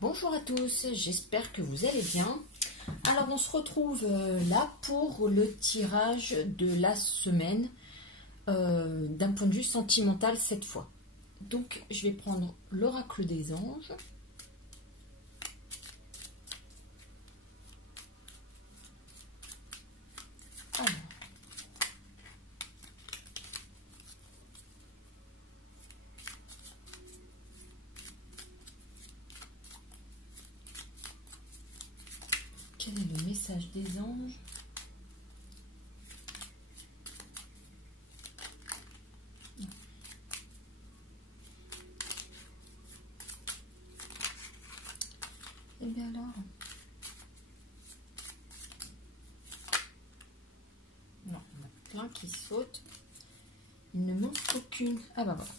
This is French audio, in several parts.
Bonjour à tous, j'espère que vous allez bien. Alors on se retrouve là pour le tirage de la semaine d'un point de vue sentimental cette fois. Donc je vais prendre l'oracle des anges. Alors. Quel est le message des anges? Et bien alors, non, il y en a plein qui sautent. Il ne manque aucune. Ah bah voilà.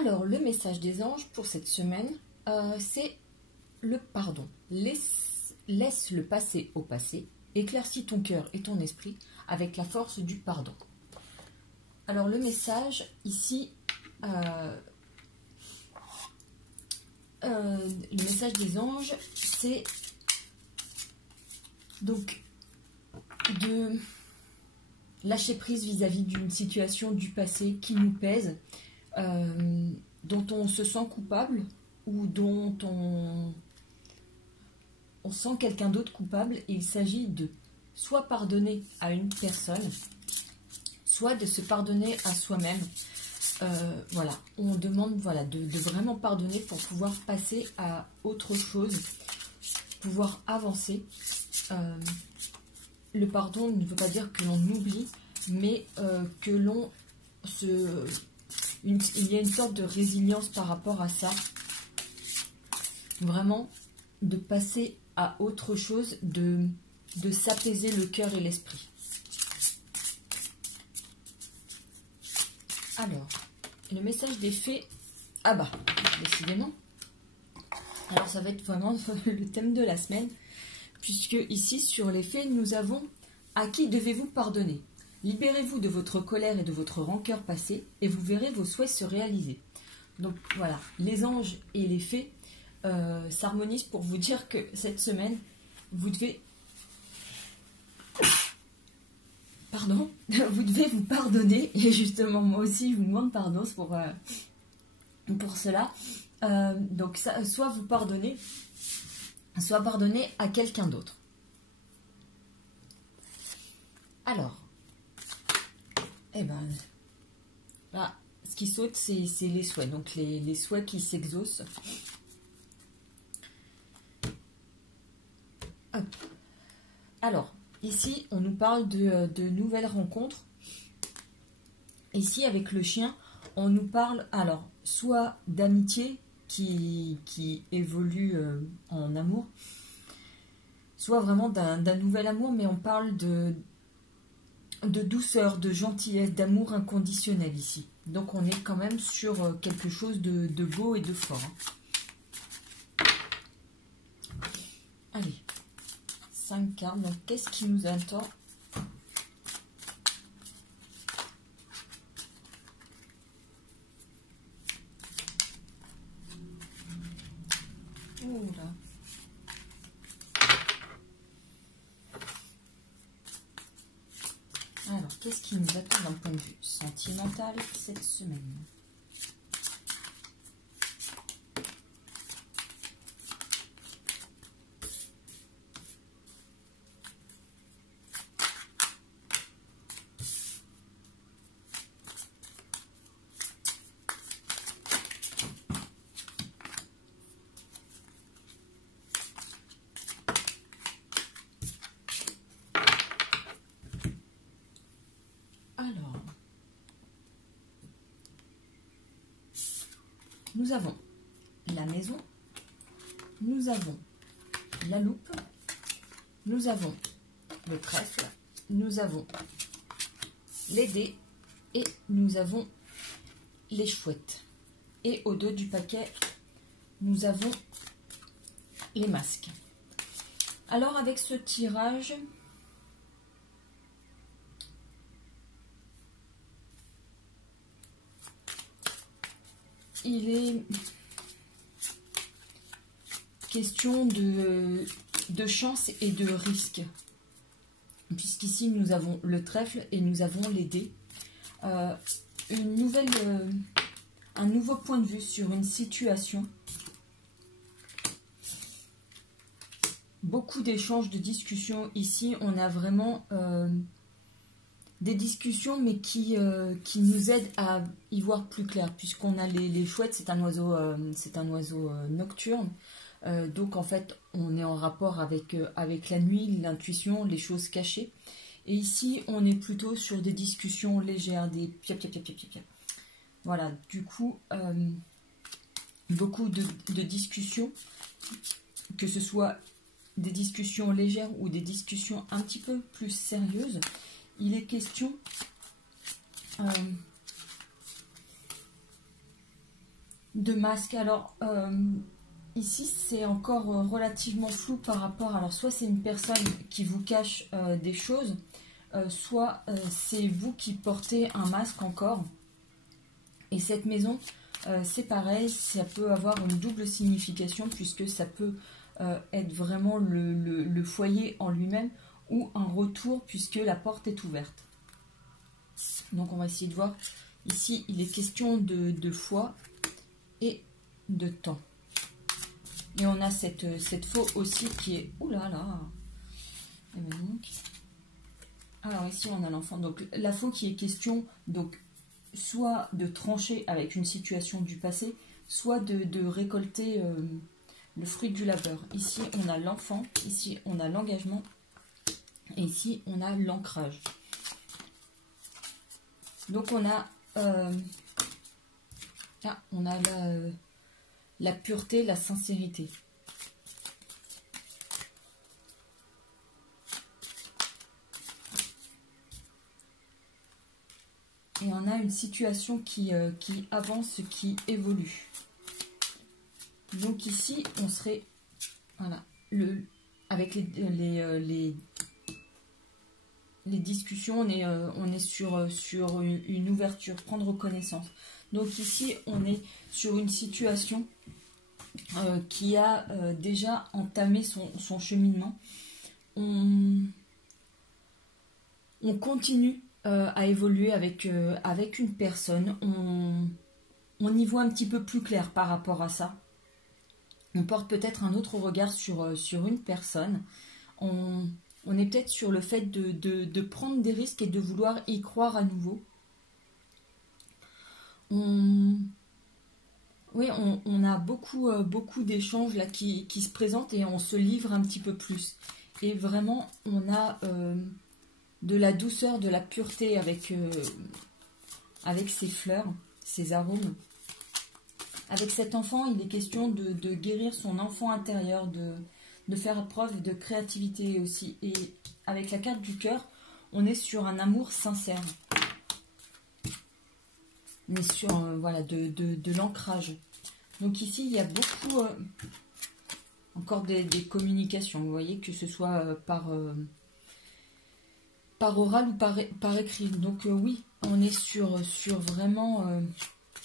Alors, le message des anges pour cette semaine, c'est le pardon. Laisse le passé au passé. Éclaircis ton cœur et ton esprit avec la force du pardon. Alors, le message ici, le message des anges, c'est donc de lâcher prise vis-à-vis d'une situation du passé qui nous pèse, dont on se sent coupable ou dont on sent quelqu'un d'autre coupable, et il s'agit de soit pardonner à une personne, soit de se pardonner à soi-même. Voilà, on demande de vraiment pardonner pour pouvoir passer à autre chose, pouvoir avancer. Le pardon ne veut pas dire que l'on oublie, mais que l'on se... il y a une sorte de résilience par rapport à ça. Vraiment, de passer à autre chose, de s'apaiser le cœur et l'esprit. Alors, le message des fées, ah bah, décidément. Alors ça va être vraiment le thème de la semaine, puisque ici, sur les fées, nous avons « À qui devez-vous pardonner ? Libérez-vous de votre colère et de votre rancœur passée, et vous verrez vos souhaits se réaliser. » Donc voilà, les anges et les fées s'harmonisent pour vous dire que cette semaine, vous devez... Pardon, vous devez vous pardonner, et justement moi aussi je vous demande pardon pour cela. Donc ça, soit vous pardonnez, soit pardonner à quelqu'un d'autre. Alors, eh ben, là, ce qui saute, c'est les souhaits, donc les souhaits qui s'exaucent. Alors, ici, on nous parle de nouvelles rencontres. Ici, avec le chien, on nous parle, alors, soit d'amitié qui évolue en amour, soit vraiment d'un nouvel amour, mais on parle de douceur, de gentillesse, d'amour inconditionnel ici. Donc, on est quand même sur quelque chose de beau et de fort. Allez. 5 cartes, donc qu'est-ce qui nous attend? Oula. Alors, qu'est-ce qui nous attend d'un point de vue sentimental cette semaine? Nous avons la maison, nous avons la loupe, nous avons le trèfle, nous avons les dés et nous avons les chouettes. Et au dos du paquet, nous avons les masques. Alors avec ce tirage, il est question de chance et de risque. Puisqu'ici, nous avons le trèfle et nous avons les dés. Un nouveau point de vue sur une situation. Beaucoup d'échanges, de discussions. Ici, on a vraiment des discussions, mais qui nous aident à y voir plus clair. Puisqu'on a les chouettes, c'est un oiseau nocturne. Donc, en fait, on est en rapport avec la nuit, l'intuition, les choses cachées. Et ici, on est plutôt sur des discussions légères, des pia pia pia pia pia. Voilà, du coup, beaucoup de discussions, que ce soit des discussions légères ou des discussions un petit peu plus sérieuses. Il est question de masques. Alors, ici, c'est encore relativement flou par rapport... Alors, soit c'est une personne qui vous cache des choses, soit c'est vous qui portez un masque encore. Et cette maison, c'est pareil, ça peut avoir une double signification, puisque ça peut être vraiment le foyer en lui-même, ou un retour, puisque la porte est ouverte. Donc, on va essayer de voir. Ici, il est question de foi et de temps. Et on a cette faux aussi qui est... Ouh là là. Et donc, alors ici, on a l'enfant. Donc, la faux qui est question, donc, soit de trancher avec une situation du passé, soit de récolter le fruit du labeur. Ici, on a l'enfant. Ici, on a l'engagement. Et ici, on a l'ancrage. Donc, on a... on a la pureté, la sincérité. Et on a une situation qui avance, qui évolue. Donc ici, on serait... Voilà. Avec les discussions, on est sur une ouverture, prendre connaissance. Donc ici, on est sur une situation qui a déjà entamé son cheminement. On continue à évoluer avec une personne. On y voit un petit peu plus clair par rapport à ça. On porte peut-être un autre regard sur une personne. On est peut-être sur le fait de prendre des risques et de vouloir y croire à nouveau. On a beaucoup d'échanges là qui se présentent et on se livre un petit peu plus. Et vraiment, on a de la douceur, de la pureté avec ces fleurs, ces arômes. Avec cet enfant, il est question de guérir son enfant intérieur, de faire preuve de créativité aussi. Et avec la carte du cœur, on est sur un amour sincère. On est sur voilà, de l'ancrage. Donc ici, il y a beaucoup, encore des communications. Vous voyez, que ce soit par oral ou par écrit. Donc oui, on est sur vraiment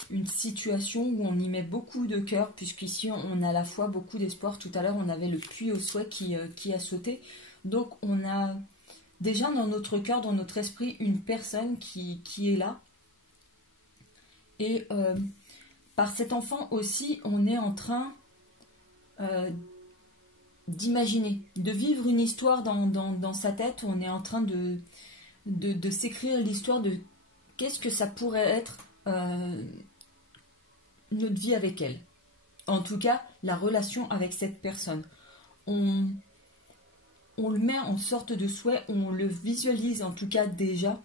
une situation où on y met beaucoup de cœur, puisqu'ici, on a à la fois beaucoup d'espoir. Tout à l'heure, on avait le puits au souhait qui a sauté. Donc on a déjà dans notre cœur, dans notre esprit, une personne qui est là. Et par cet enfant aussi, on est en train d'imaginer, de vivre une histoire dans sa tête. On est en train de s'écrire l'histoire de qu'est-ce que ça pourrait être notre vie avec elle. En tout cas, la relation avec cette personne. On le met en sorte de souhait, on le visualise en tout cas déjà.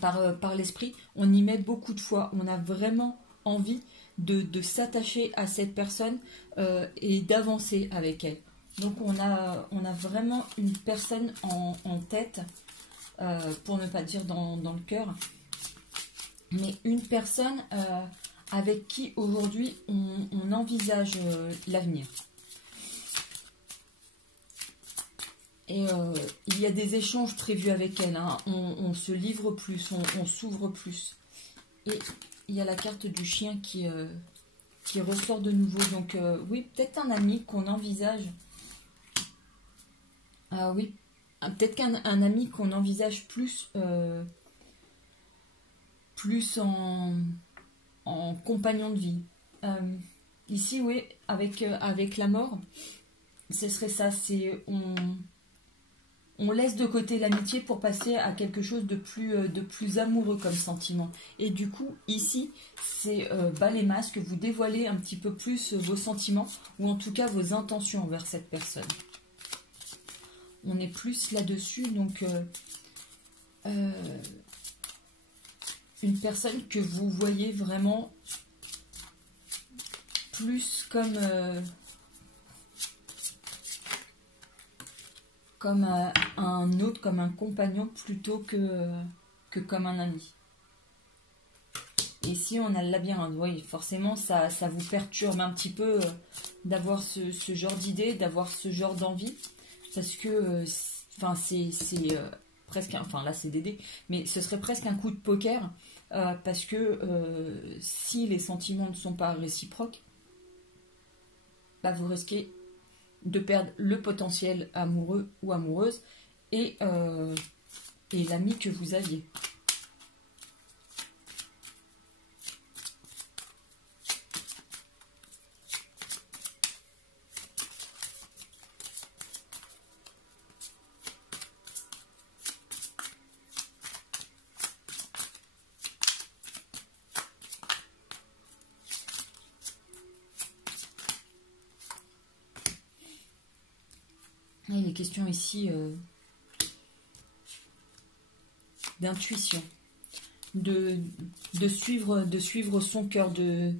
Par l'esprit, on y met beaucoup de foi. On a vraiment envie de s'attacher à cette personne et d'avancer avec elle. Donc on a vraiment une personne en tête, pour ne pas dire dans le cœur, mais une personne avec qui aujourd'hui on envisage l'avenir. Et il y a des échanges prévus avec elle. Hein. On se livre plus, on s'ouvre plus. Et il y a la carte du chien qui qui ressort de nouveau. Donc oui, peut-être un ami qu'on envisage. Ah oui, peut-être qu'un ami qu'on envisage plus en compagnon de vie. Ici, oui, avec la mort, ce serait ça. C'est on laisse de côté l'amitié pour passer à quelque chose de plus amoureux comme sentiment. Et du coup, ici, c'est bas les masques, vous dévoilez un petit peu plus vos sentiments, ou en tout cas vos intentions envers cette personne. On est plus là-dessus, donc une personne que vous voyez vraiment plus comme un autre, comme un compagnon, plutôt que comme un ami. Et ici, on a le labyrinthe. Oui, forcément, ça vous perturbe un petit peu d'avoir ce genre d'idée, d'avoir ce genre d'envie. Parce que, c'est presque... Enfin, là, c'est Dédé. Mais ce serait presque un coup de poker. Parce que si les sentiments ne sont pas réciproques, bah, vous risquez de perdre le potentiel amoureux ou amoureuse et l'ami que vous aviez. Il est question ici d'intuition, de suivre son cœur, de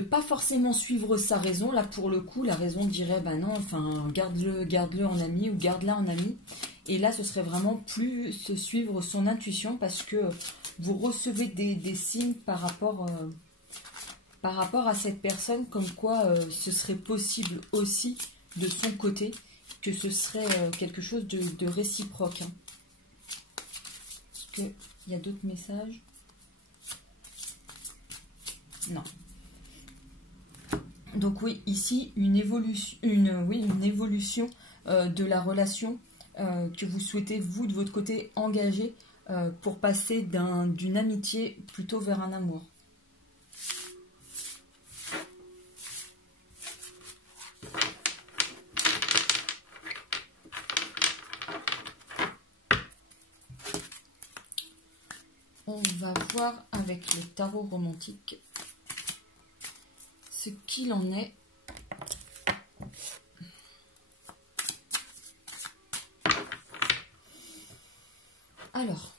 pas forcément suivre sa raison. Là, pour le coup, la raison dirait, bah non, enfin, garde-le en ami ou garde-la en ami. Et là, ce serait vraiment plus suivre son intuition parce que vous recevez des signes par rapport à cette personne, comme quoi ce serait possible aussi de son côté, que ce serait quelque chose de réciproque. Hein. Est-ce qu'il y a d'autres messages? Non. Donc oui, ici, une évolution de la relation que vous souhaitez, vous, de votre côté, engager pour passer d'une amitié plutôt vers un amour. On va voir avec le tarot romantique ce qu'il en est. Alors,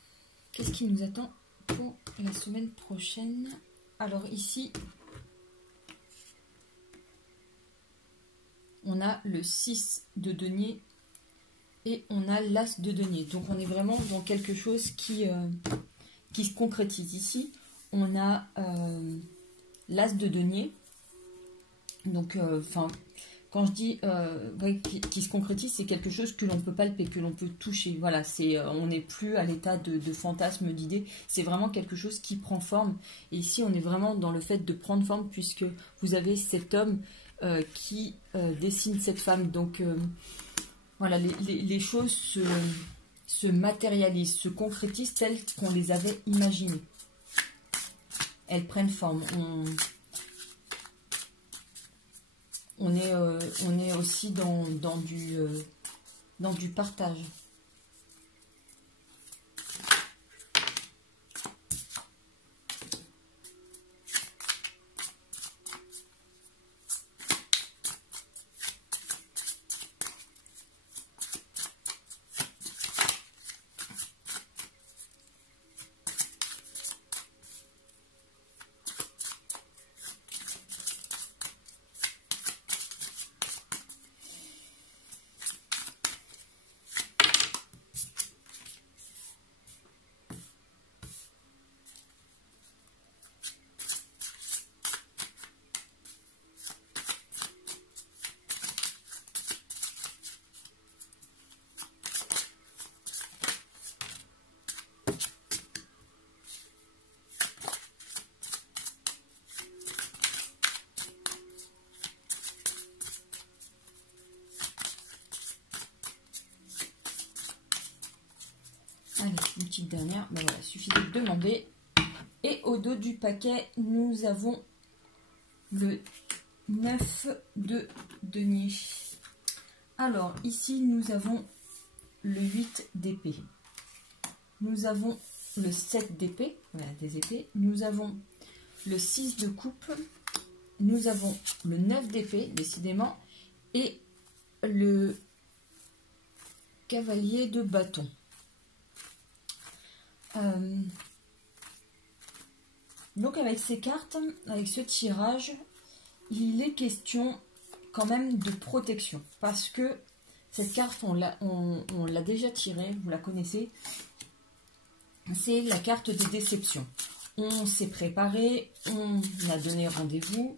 qu'est-ce qui nous attend pour la semaine prochaine? Alors ici, on a le 6 de denier et on a l'as de denier. Donc on est vraiment dans quelque chose qui se concrétise. Ici, on a l'as de denier. Donc, quand je dis qui se concrétise, c'est quelque chose que l'on peut palper, que l'on peut toucher. Voilà, on n'est plus à l'état de fantasme, d'idée. C'est vraiment quelque chose qui prend forme. Et ici, on est vraiment dans le fait de prendre forme, puisque vous avez cet homme qui dessine cette femme. Donc, voilà, les choses se matérialisent, se concrétisent telles qu'on les avait imaginées. Elles prennent forme. On est aussi dans du partage. une petite dernière, ben voilà, suffisait de demander. Et au dos du paquet, nous avons le 9 de denier. Alors, ici, nous avons le 8 d'épée. Nous avons le 7 d'épée, voilà, des épées. Nous avons le 6 de coupe. Nous avons le 9 d'épée, décidément. Et le cavalier de bâton. Donc avec ces cartes, avec ce tirage, il est question quand même de protection. Parce que cette carte, on l'a déjà tirée, vous la connaissez. C'est la carte des déceptions. On s'est préparé, on a donné rendez-vous.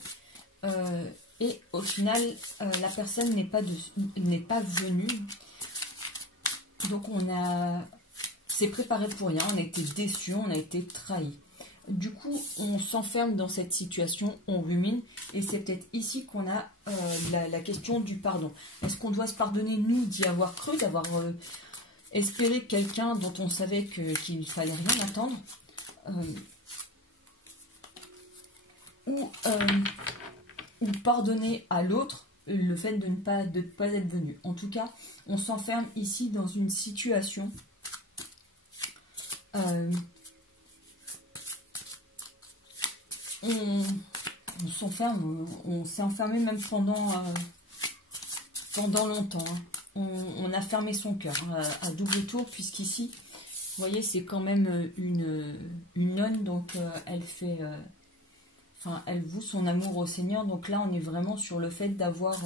Et au final, la personne n'est pas venue. Donc s'est préparé pour rien, on a été déçu, on a été trahi. Du coup, on s'enferme dans cette situation, on rumine, et c'est peut-être ici qu'on a la question du pardon. Est-ce qu'on doit se pardonner, nous, d'y avoir cru, d'avoir espéré quelqu'un dont on savait qu'il ne fallait rien attendre, ou pardonner à l'autre le fait de ne pas être venu. En tout cas, on s'enferme ici dans une situation on s'enferme, on s'est enfermé même pendant longtemps. Hein. On a fermé son cœur à double tour, puisqu'ici, vous voyez, c'est quand même une nonne, donc elle fait... elle voue son amour au Seigneur. Donc là, on est vraiment sur le fait d'avoir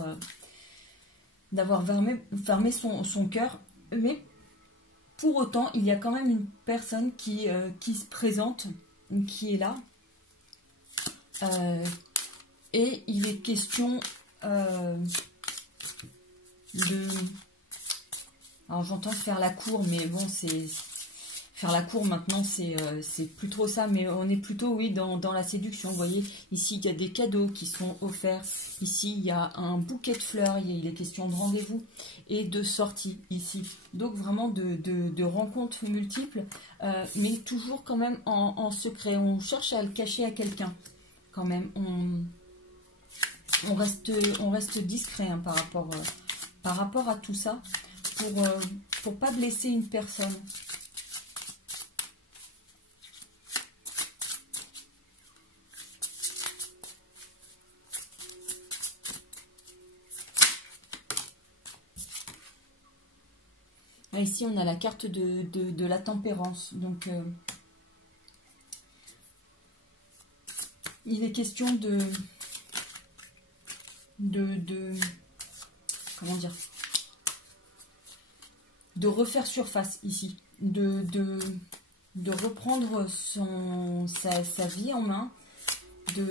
fermé son cœur. Mais pour autant, il y a quand même une personne qui se présente, qui est là. Et il est question de... Alors j'entends faire la cour, mais bon, c'est... Faire la cour maintenant, c'est plus trop ça, mais on est plutôt, oui, dans la séduction. Vous voyez, ici, il y a des cadeaux qui sont offerts. Ici, il y a un bouquet de fleurs. Il est question de rendez-vous et de sortie, ici. Donc, vraiment, de rencontres multiples, mais toujours quand même en secret. On cherche à le cacher à quelqu'un, quand même. On reste discret hein, par rapport à tout ça, pour pas blesser une personne. Ici, on a la carte de la tempérance. Donc, il est question comment dire, de refaire surface ici, de reprendre sa vie en main, de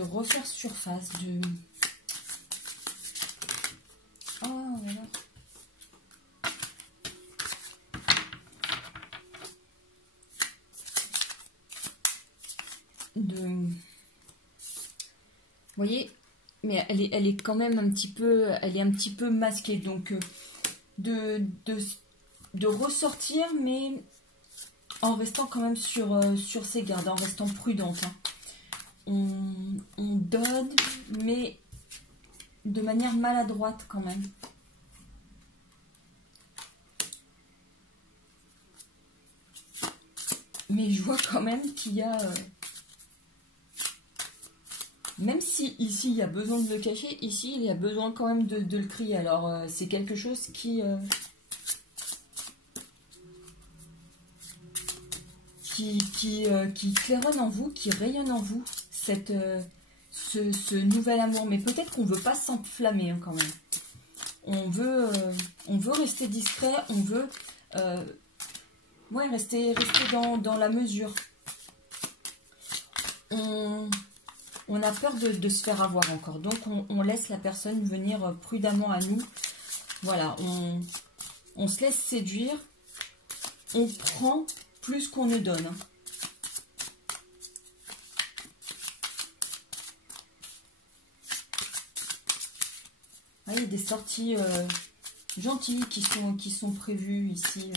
refaire surface, oh voilà. Vous voyez, mais elle est quand même un petit peu masquée, donc de ressortir, mais en restant quand même sur ses gardes, en restant prudente. Hein. On donne, mais de manière maladroite quand même. Mais je vois quand même qu'il y a... même si ici il y a besoin de le cacher, ici il y a besoin quand même de le crier. Alors c'est quelque chose qui claironne en vous, qui rayonne en vous, ce nouvel amour. Mais peut-être qu'on ne veut pas s'enflammer hein, quand même. On veut rester discret, on veut rester dans la mesure. On a peur de se faire avoir encore. Donc on laisse la personne venir prudemment à nous. Voilà, on se laisse séduire. On prend plus qu'on ne donne. Ah, il y a des sorties gentilles qui sont prévues ici.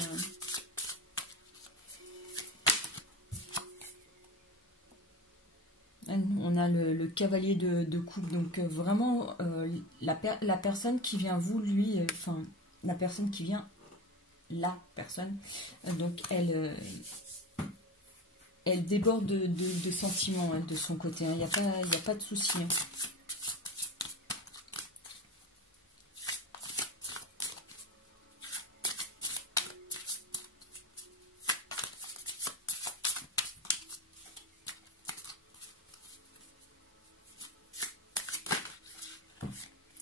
On a le cavalier de coupe, donc vraiment la personne qui vient vous, lui, enfin la personne qui vient, la personne, donc elle déborde de sentiments de son côté, il n'y a pas de souci.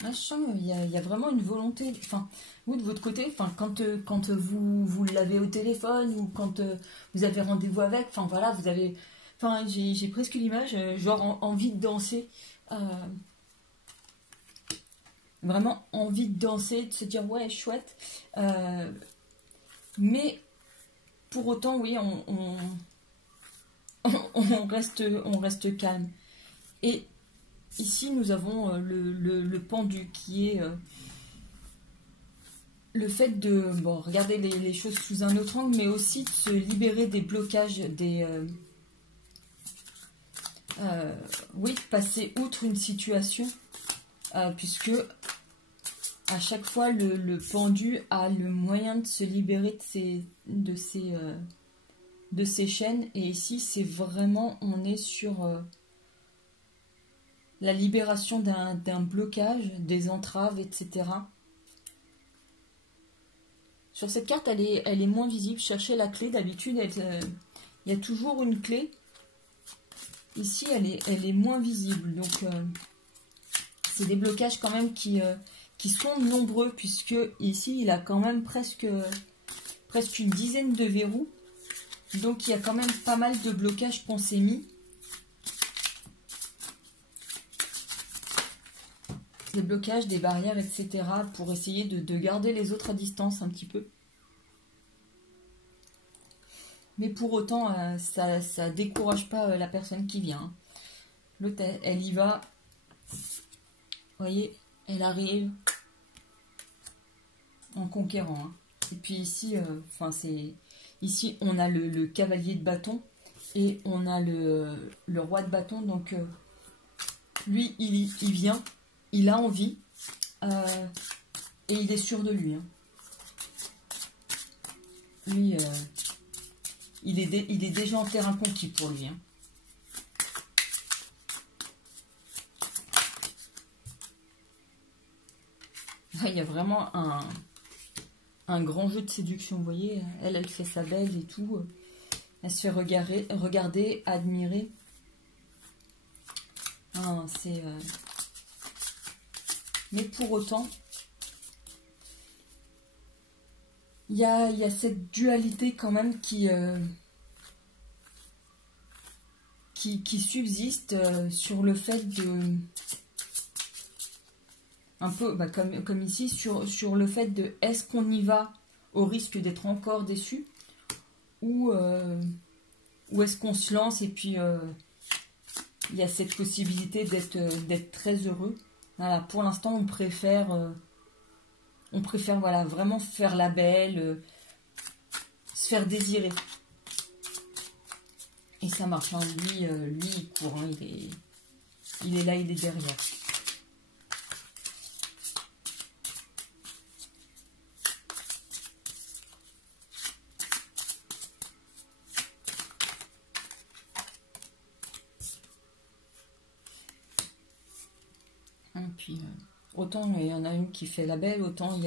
Je sens qu'il y a vraiment une volonté, enfin, vous de votre côté, enfin, quand vous l'avez au téléphone ou quand vous avez rendez-vous avec, enfin voilà, vous avez, enfin, j'ai presque l'image, genre envie de danser, vraiment envie de danser, de se dire ouais, chouette, mais pour autant, oui, on reste calme. Et ici, nous avons le pendu qui est le fait de regarder les choses sous un autre angle, mais aussi de se libérer des blocages, oui, de passer outre une situation, puisque à chaque fois, le pendu a le moyen de se libérer de ses chaînes. Et ici, c'est vraiment, on est sur la libération d'un blocage, des entraves, etc. Sur cette carte, elle est moins visible. Cherchez la clé. D'habitude, il y a toujours une clé. Ici, elle est moins visible. Donc, c'est des blocages quand même qui sont nombreux, puisque ici, il a quand même presque une dizaine de verrous. Donc, il y a quand même pas mal de blocages qu'on s'est mis. Des blocages, des barrières, etc. pour essayer de garder les autres à distance un petit peu. Mais pour autant, ça décourage pas la personne qui vient. L'autre, elle y va. Vous voyez, elle arrive en conquérant. Et puis ici, ici on a le cavalier de bâton et on a le roi de bâton. Donc lui, il vient. Il a envie et il est sûr de lui. Lui, il est déjà en terrain conquis pour lui. Il y a vraiment un grand jeu de séduction, vous voyez. Elle fait sa belle et tout. Elle se fait regarder, admirer. Mais pour autant, il y a cette dualité quand même qui subsiste sur le fait de... Un peu comme ici, sur le fait de est-ce qu'on y va au risque d'être encore déçu ou est-ce qu'on se lance et puis il y a cette possibilité d'être très heureux. Voilà, pour l'instant, on préfère voilà, vraiment faire la belle, se faire désirer. Et ça marche. Hein. Lui, il court. Hein. Il est là, il est derrière. Et puis, autant il y en a une qui fait la belle, autant il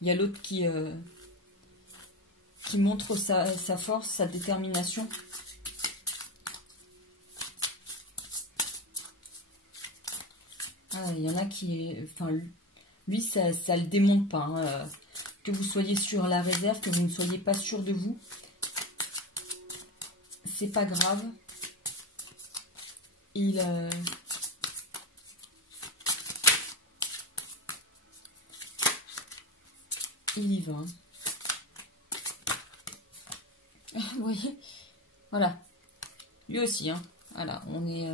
y a l'autre qui montre sa force, sa détermination. Il y en a qui... Enfin, lui, ça le démonte pas. Hein. Que vous soyez sur la réserve, que vous ne soyez pas sûr de vous. C'est pas grave. Il y va. Hein. Vous voyez? Voilà. Lui aussi. Hein. Voilà, on est...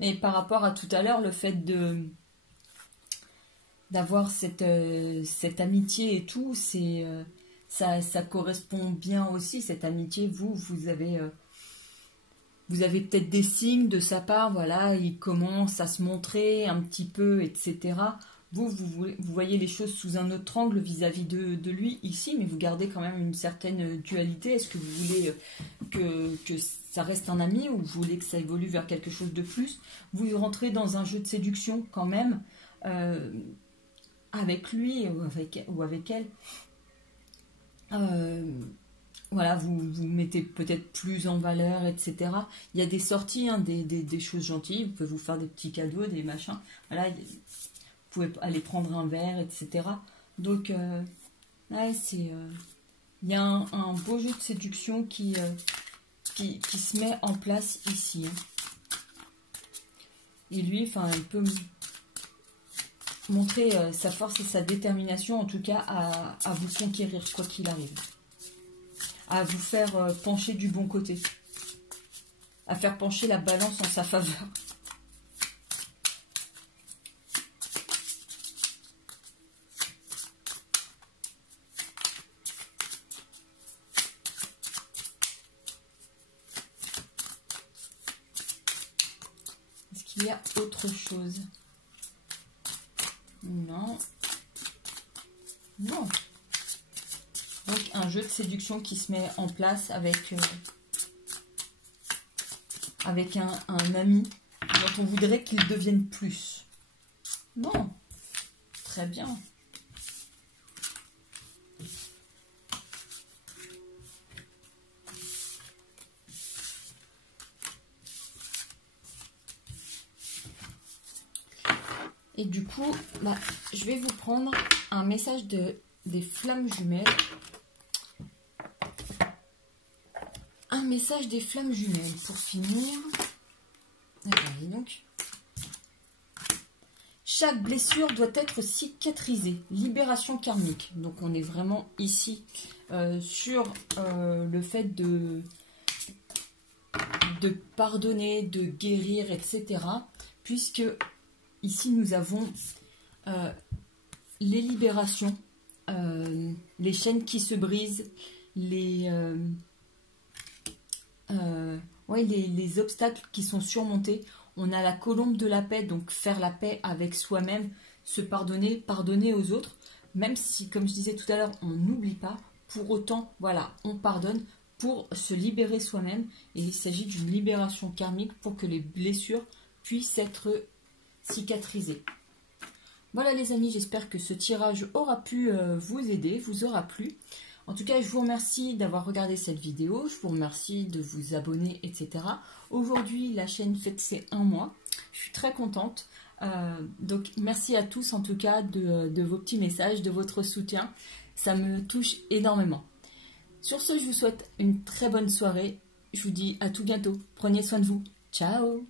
Et par rapport à tout à l'heure, le fait d'avoir cette amitié et tout, ça correspond bien aussi, cette amitié. Vous avez peut-être des signes de sa part, voilà, il commence à se montrer un petit peu, etc. Vous voyez les choses sous un autre angle vis-à-vis de lui ici, mais vous gardez quand même une certaine dualité. Est-ce que vous voulez que ça reste un ami ou vous voulez que ça évolue vers quelque chose de plus? Vous rentrez dans un jeu de séduction quand même, avec lui ou avec elle. Voilà, vous mettez peut-être plus en valeur, etc. Il y a des sorties, hein, des choses gentilles. Vous pouvez vous faire des petits cadeaux, des machins. Voilà, vous pouvez aller prendre un verre, etc. Donc, ouais, il y a un beau jeu de séduction qui se met en place ici. Hein. Et lui, enfin, il peut montrer sa force et sa détermination, en tout cas, à vous conquérir, quoi qu'il arrive. À vous faire pencher du bon côté. À faire pencher la balance en sa faveur. Est-ce qu'il y a autre chose? Non. Non. Donc un jeu de séduction qui se met en place avec un ami dont on voudrait qu'il devienne plus. Bon, très bien. Et du coup, je vais vous prendre un message des flammes jumelles. Un message des flammes jumelles pour finir. Allez, donc. Chaque blessure doit être cicatrisée. Libération karmique. Donc on est vraiment ici sur le fait de pardonner, de guérir, etc. Puisque ici nous avons les libérations, les chaînes qui se brisent, les obstacles qui sont surmontés. On a la colombe de la paix, donc faire la paix avec soi-même, se pardonner, pardonner aux autres, même si, comme je disais tout à l'heure, on n'oublie pas, pour autant, voilà, on pardonne pour se libérer soi-même, et il s'agit d'une libération karmique pour que les blessures puissent être cicatrisées. Voilà les amis, j'espère que ce tirage aura pu vous aider, vous aura plu. En tout cas, je vous remercie d'avoir regardé cette vidéo, je vous remercie de vous abonner, etc. Aujourd'hui, la chaîne fête ses 1 mois, je suis très contente. Donc, merci à tous en tout cas de vos petits messages, de votre soutien. Ça me touche énormément. Sur ce, je vous souhaite une très bonne soirée. Je vous dis à tout bientôt. Prenez soin de vous. Ciao!